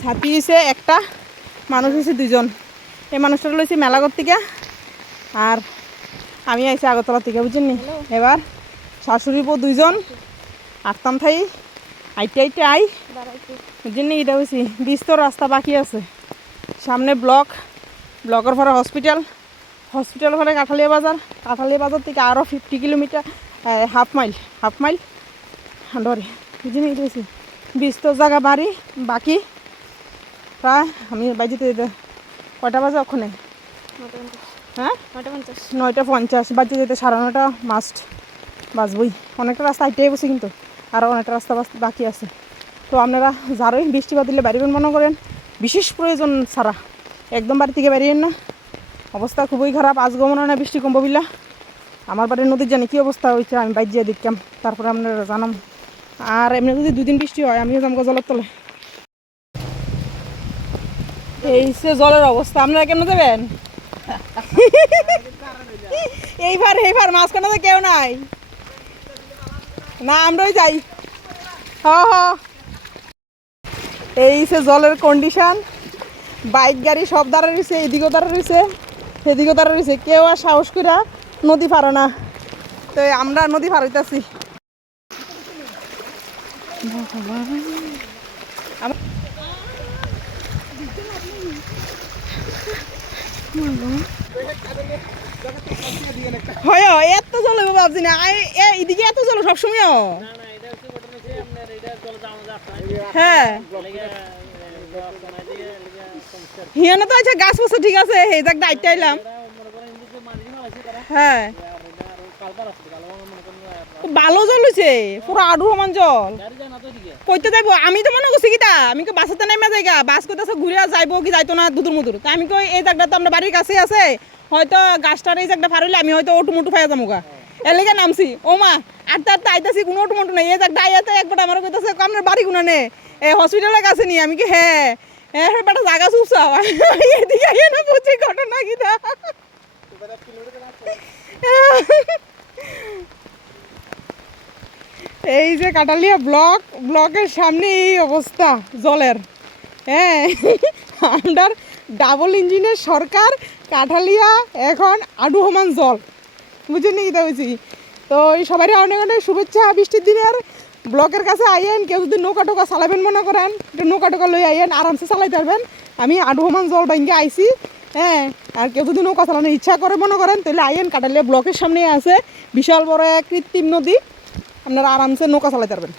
ছাতি হয়েছে একটা, মানুষ হয়েছে দুজন। এই মানুষটা লইছি মেলাগর থেকে, আর আমি আইছি আগরতলা থেকে, বুঝছেন। এবার শাশুড়ি বউ দুইজন আটতাম থাই আইতে আইতে আই, বুঝছেন। এটা হয়েছি 20 রাস্তা বাকি আছে। সামনে ব্লকের পরে হসপিটাল পরে কাঁঠালিয়া বাজার থেকে আরও 50 কিলোমিটার, হাফ মাইল ধরে, বুঝছেন। এটা হয়েছি 20 জায়গা বাড়ি বাকি। প্রায় আমি বাজিতে যেতে কয়টা বাজে ওখানে, হ্যাঁ 9:50 বাজে যেতে 9:30 মাস্ট বাজবই। অনেকটা রাস্তা আইতেই বসে, কিন্তু আরও অনেকটা রাস্তা বাকি আছে। তো আপনারা যারই বৃষ্টি বাদলে বাড়িবেন মনে করেন, বিশেষ প্রয়োজন ছাড়া একদম বাড়ি থেকে বেরিয়েন না। অবস্থা খুবই খারাপ। আজকে মনে হয় না বৃষ্টি কমবো বিলা। আমার বাড়ির নদীর জানি কী অবস্থা হয়েছে, আমি বাইর যেয়ে দেখতাম, তারপরে আপনারা জানাম। আর এমনি যদি 2 দিন বৃষ্টি হয় আমিও যাবো জলের তলে। এই সে জলের অবস্থা, আপনারা কেন দেবেন? এইবার মাঝখানে কেউ নাই না, আমরাই যাই। এই সে জলের কন্ডিশন, বাইক গাড়ি সব দাঁড়া রয়েছে, এদিকেও দাঁড়া রয়েছে সেদিকেও দাঁড়া রয়েছে, কেউ আর সাহস করে নদী পারো না। তো আমরা নদী পার হইতেছি। হয় এত জল ভাবছি না, এদিকে এত জল সবসময়। হ্যাঁ হিয়ানো তো আছে গাছ বছর, ঠিক আছে, এই দেখ দায়িত্ব আইলাম। হ্যাঁ ভালো জল হয়েছে, পুরো আডু সমান জল। কইতে যাইব, আমি তো মনে করছি কিতা, আমি তো বাসাতে নেমে যাই গা, বাস কইতেছে ঘুরে যাইবো কি যাইতো না দুদুর মুদুর। তা আমি কই এই জায়গাটা তো আমরা বাড়ির কাছে আছে, হয়তো গাছটার এই জায়গাটা ফার হইলে আমি হয়তো অটুমুটু পাইয়া যাবো গা। এর লেগে নামছি। ও মা আটটা আইতাছি, কোনো অটুমুটু নেই। এই জায়গাটা আইয়াতে একবার আমার কইতেছে আপনার বাড়ি গুনা নে হসপিটালের কাছে নিয়ে। আমি কি হ্যাঁ বেটা জায়গা চুপসা এদিকে আইয়া না বুঝছি ঘটনা কিনা। এই যে কাঁঠালিয়া ব্লকের সামনে এই অবস্থা জলের। হ্যাঁ আন্ডার ডাবল ইঞ্জিনের সরকার, কাঁঠালিয়া এখন আডু সমান জল, বুঝছেন কি হয়েছি। তো এই সবারই অনেক অনেক শুভেচ্ছা বৃষ্টির দিনের। ব্লকের কাছে আইয়েন, কেউ যদি নৌকা টোকা চালাবেন মনে করেন, একটু নৌকা টোকা লই আইয়েন, আরামসে চালাইতে পারবেন। আমি আডু সমান জল ভাঙ্গে আইছি। হ্যাঁ আর কেউ যদি নৌকা চালানোর ইচ্ছা করে মনে করেন, তাহলে আইয়েন, কাঁঠালিয়া ব্লকের সামনে আছে বিশাল বড় এক কৃত্রিম নদী, আপনারা আরামসে নৌকা চালাইতে পারবেন।